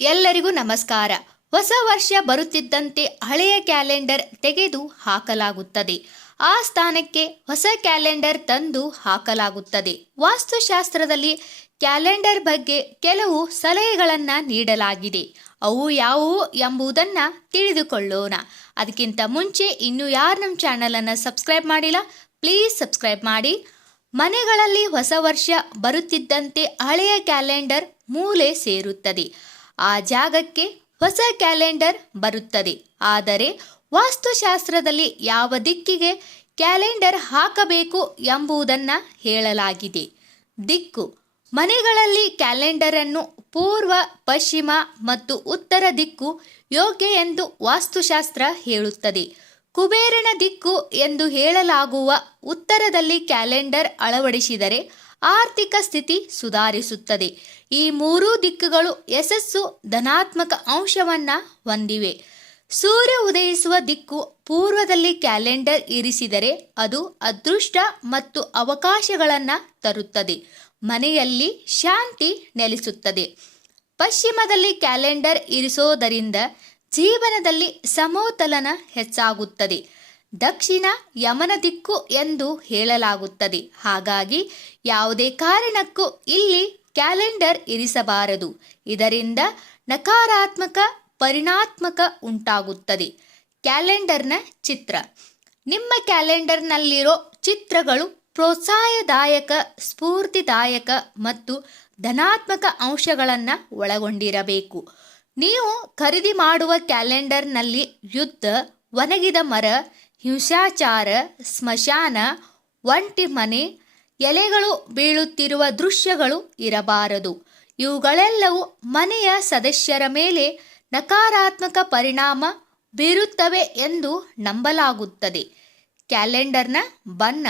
ಎಲ್ಲರಿಗೂ ನಮಸ್ಕಾರ. ಹೊಸ ವರ್ಷ ಬರುತ್ತಿದ್ದಂತೆ ಹಳೆಯ ಕ್ಯಾಲೆಂಡರ್ ತೆಗೆದು ಹಾಕಲಾಗುತ್ತದೆ. ಆ ಸ್ಥಾನಕ್ಕೆ ಹೊಸ ಕ್ಯಾಲೆಂಡರ್ ತಂದು ಹಾಕಲಾಗುತ್ತದೆ. ವಾಸ್ತುಶಾಸ್ತ್ರದಲ್ಲಿ ಕ್ಯಾಲೆಂಡರ್ ಬಗ್ಗೆ ಕೆಲವು ಸಲಹೆಗಳನ್ನು ನೀಡಲಾಗಿದೆ. ಅವು ಯಾವುವು ಎಂಬುದನ್ನು ತಿಳಿದುಕೊಳ್ಳೋಣ. ಅದಕ್ಕಿಂತ ಮುಂಚೆ ಇನ್ನೂ ಯಾರು ನಮ್ಮ ಚಾನಲನ್ನು ಸಬ್ಸ್ಕ್ರೈಬ್ ಮಾಡಿಲ್ಲ, ಪ್ಲೀಸ್ ಸಬ್ಸ್ಕ್ರೈಬ್ ಮಾಡಿ. ಮನೆಗಳಲ್ಲಿ ಹೊಸ ವರ್ಷ ಬರುತ್ತಿದ್ದಂತೆ ಹಳೆಯ ಕ್ಯಾಲೆಂಡರ್ ಮೂಲೆ ಸೇರುತ್ತದೆ. ಆ ಜಾಗಕ್ಕೆ ಹೊಸ ಕ್ಯಾಲೆಂಡರ್ ಬರುತ್ತದೆ. ಆದರೆ ವಾಸ್ತುಶಾಸ್ತ್ರದಲ್ಲಿ ಯಾವ ದಿಕ್ಕಿಗೆ ಕ್ಯಾಲೆಂಡರ್ ಹಾಕಬೇಕು ಎಂಬುದನ್ನು ಹೇಳಲಾಗಿದೆ. ದಿಕ್ಕು: ಮನೆಗಳಲ್ಲಿ ಕ್ಯಾಲೆಂಡರನ್ನು ಪೂರ್ವ, ಪಶ್ಚಿಮ ಮತ್ತು ಉತ್ತರ ದಿಕ್ಕು ಯೋಗ್ಯ ಎಂದು ವಾಸ್ತುಶಾಸ್ತ್ರ ಹೇಳುತ್ತದೆ. ಕುಬೇರನ ದಿಕ್ಕು ಎಂದು ಹೇಳಲಾಗುವ ಉತ್ತರದಲ್ಲಿ ಕ್ಯಾಲೆಂಡರ್ ಅಳವಡಿಸಿದರೆ ಆರ್ಥಿಕ ಸ್ಥಿತಿ ಸುಧಾರಿಸುತ್ತದೆ. ಈ ಮೂರೂ ದಿಕ್ಕುಗಳು ಯಶಸ್ಸು, ಧನಾತ್ಮಕ ಅಂಶವನ್ನು ಹೊಂದಿವೆ. ಸೂರ್ಯ ಉದಯಿಸುವ ದಿಕ್ಕು ಪೂರ್ವದಲ್ಲಿ ಕ್ಯಾಲೆಂಡರ್ ಇರಿಸಿದರೆ ಅದು ಅದೃಷ್ಟ ಮತ್ತು ಅವಕಾಶಗಳನ್ನು ತರುತ್ತದೆ. ಮನೆಯಲ್ಲಿ ಶಾಂತಿ ನೆಲೆಸುತ್ತದೆ. ಪಶ್ಚಿಮದಲ್ಲಿ ಕ್ಯಾಲೆಂಡರ್ ಇರಿಸೋದರಿಂದ ಜೀವನದಲ್ಲಿ ಸಮತೋಲನ ಹೆಚ್ಚಾಗುತ್ತದೆ. ದಕ್ಷಿಣ ಯಮನ ದಿಕ್ಕು ಎಂದು ಹೇಳಲಾಗುತ್ತದೆ. ಹಾಗಾಗಿ ಯಾವುದೇ ಕಾರಣಕ್ಕೂ ಇಲ್ಲಿ ಕ್ಯಾಲೆಂಡರ್ ಇರಿಸಬಾರದು. ಇದರಿಂದ ನಕಾರಾತ್ಮಕ ಪರಿಣಾತ್ಮಕ ಉಂಟಾಗುತ್ತದೆ. ಕ್ಯಾಲೆಂಡರ್ನ ಚಿತ್ರ: ನಿಮ್ಮ ಕ್ಯಾಲೆಂಡರ್ನಲ್ಲಿರೋ ಚಿತ್ರಗಳು ಪ್ರೋತ್ಸಾಹದಾಯಕ, ಸ್ಫೂರ್ತಿದಾಯಕ ಮತ್ತು ಧನಾತ್ಮಕ ಅಂಶಗಳನ್ನು ಒಳಗೊಂಡಿರಬೇಕು. ನೀವು ಖರೀದಿ ಮಾಡುವ ಕ್ಯಾಲೆಂಡರ್ನಲ್ಲಿ ಯುದ್ಧ, ಒಣಗಿದ ಮರ, ಹಿಂಸಾಚಾರ, ಸ್ಮಶಾನ, ಒಂಟಿ ಮನೆ, ಎಲೆಗಳು ಬೀಳುತ್ತಿರುವ ದೃಶ್ಯಗಳು ಇರಬಾರದು. ಇವುಗಳೆಲ್ಲವೂ ಮನೆಯ ಸದಸ್ಯರ ಮೇಲೆ ನಕಾರಾತ್ಮಕ ಪರಿಣಾಮ ಬೀರುತ್ತವೆ ಎಂದು ನಂಬಲಾಗುತ್ತದೆ. ಕ್ಯಾಲೆಂಡರ್ನ ಬಣ್ಣ: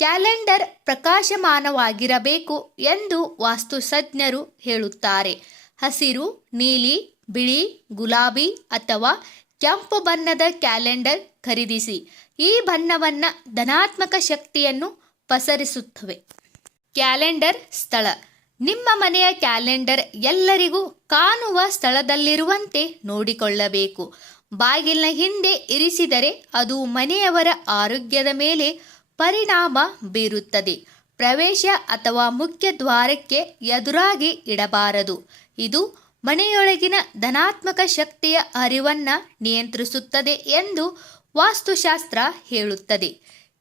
ಕ್ಯಾಲೆಂಡರ್ ಪ್ರಕಾಶಮಾನವಾಗಿರಬೇಕು ಎಂದು ವಾಸ್ತುತಜ್ಞರು ಹೇಳುತ್ತಾರೆ. ಹಸಿರು, ನೀಲಿ, ಬಿಳಿ, ಗುಲಾಬಿ ಅಥವಾ ಕೆಂಪು ಬಣ್ಣದ ಕ್ಯಾಲೆಂಡರ್ ಖರೀದಿಸಿ. ಈ ಬಣ್ಣವನ್ನು ಧನಾತ್ಮಕ ಶಕ್ತಿಯನ್ನು ಪಸರಿಸುತ್ತವೆ. ಕ್ಯಾಲೆಂಡರ್ ಸ್ಥಳ: ನಿಮ್ಮ ಮನೆಯ ಕ್ಯಾಲೆಂಡರ್ ಎಲ್ಲರಿಗೂ ಕಾಣುವ ಸ್ಥಳದಲ್ಲಿರುವಂತೆ ನೋಡಿಕೊಳ್ಳಬೇಕು. ಬಾಗಿಲಿನ ಹಿಂದೆ ಇರಿಸಿದರೆ ಅದು ಮನೆಯವರ ಆರೋಗ್ಯದ ಮೇಲೆ ಪರಿಣಾಮ ಬೀರುತ್ತದೆ. ಪ್ರವೇಶ ಅಥವಾ ಮುಖ್ಯ ದ್ವಾರಕ್ಕೆ ಎದುರಾಗಿ ಇಡಬಾರದು. ಇದು ಮನೆಯೊಳಗಿನ ಧನಾತ್ಮಕ ಶಕ್ತಿಯ ಹರಿವನ್ನು ನಿಯಂತ್ರಿಸುತ್ತದೆ ಎಂದು ವಾಸ್ತುಶಾಸ್ತ್ರ ಹೇಳುತ್ತದೆ.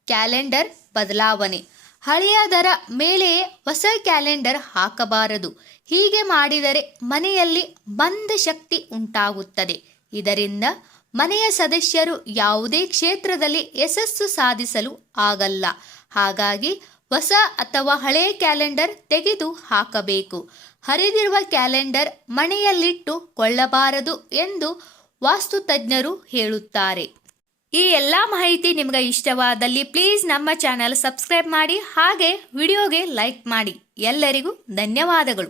ಕ್ಯಾಲೆಂಡರ್ ಬದಲಾವಣೆ: ಹಳೆಯದರ ಮೇಲೆಯೇ ಹೊಸ ಕ್ಯಾಲೆಂಡರ್ ಹಾಕಬಾರದು. ಹೀಗೆ ಮಾಡಿದರೆ ಮನೆಯಲ್ಲಿ ಬಂಧ ಶಕ್ತಿ ಉಂಟಾಗುತ್ತದೆ. ಇದರಿಂದ ಮನೆಯ ಸದಸ್ಯರು ಯಾವುದೇ ಕ್ಷೇತ್ರದಲ್ಲಿ ಯಶಸ್ಸು ಸಾಧಿಸಲು ಆಗಲ್ಲ. ಹಾಗಾಗಿ ಹೊಸ ಅಥವಾ ಹಳೆಯ ಕ್ಯಾಲೆಂಡರ್ ತೆಗೆದು ಹಾಕಬೇಕು. ಹರಿದಿರುವ ಕ್ಯಾಲೆಂಡರ್ ಮನೆಯಲ್ಲಿಟ್ಟು ಕೊಳ್ಳಬಾರದು ಎಂದು ವಾಸ್ತುತಜ್ಞರು ಹೇಳುತ್ತಾರೆ. ಈ ಎಲ್ಲ ಮಾಹಿತಿ ನಿಮಗೆ ಇಷ್ಟವಾದಲ್ಲಿ ಪ್ಲೀಸ್ ನಮ್ಮ ಚಾನಲ್ ಸಬ್ಸ್ಕ್ರೈಬ್ ಮಾಡಿ, ಹಾಗೆ ವಿಡಿಯೋಗೆ ಲೈಕ್ ಮಾಡಿ. ಎಲ್ಲರಿಗೂ ಧನ್ಯವಾದಗಳು.